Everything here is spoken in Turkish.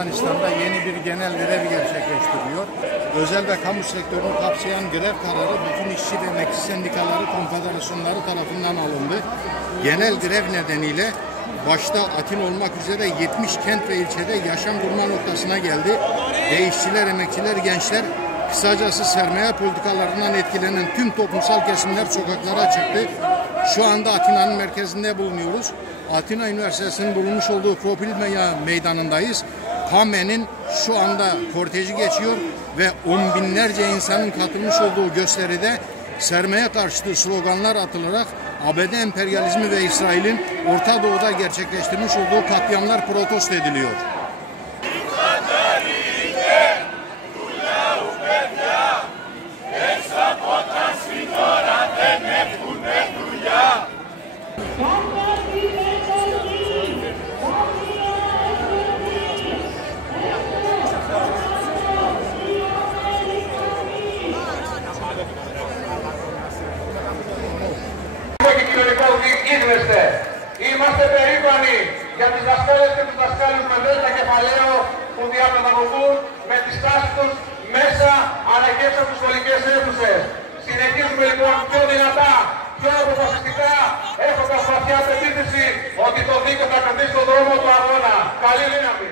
Yunanistan'da yeni bir genel grev gerçekleştiriyor. Özel ve kamu sektörünü kapsayan grev kararı bütün işçi ve emekçi sendikaları konfederasyonları tarafından alındı. Genel grev nedeniyle başta Atina olmak üzere 70 kent ve ilçede yaşam durma noktasına geldi ve işçiler, emekçiler, gençler, kısacası sermaye politikalarından etkilenen tüm toplumsal kesimler sokaklara çıktı. Şu anda Atina'nın merkezinde bulunuyoruz. Atina Üniversitesi'nin bulunmuş olduğu Propylaea Meydanı'ndayız. Kame'nin şu anda korteji geçiyor ve on binlerce insanın katılmış olduğu gösteride sermaye karşıtı sloganlar atılarak ABD emperyalizmi ve İsrail'in Orta Doğu'da gerçekleştirmiş olduğu katliamlar protesto ediliyor. Είμαστε περήφανοι για τις δασκάλες και τους δασκάλους με δέλτα κεφαλαίο που διαπαιδαγωγούν με τη στάση τους μέσα αλλά και έξω από τις σχολικές αίθουσες. Συνεχίζουμε λοιπόν πιο δυνατά, πιο αποφασιστικά, έχοντας βαθιά πεποίθηση ότι το δίκαιο θα κρατήσει τον δρόμο του αγώνα. Καλή δύναμη!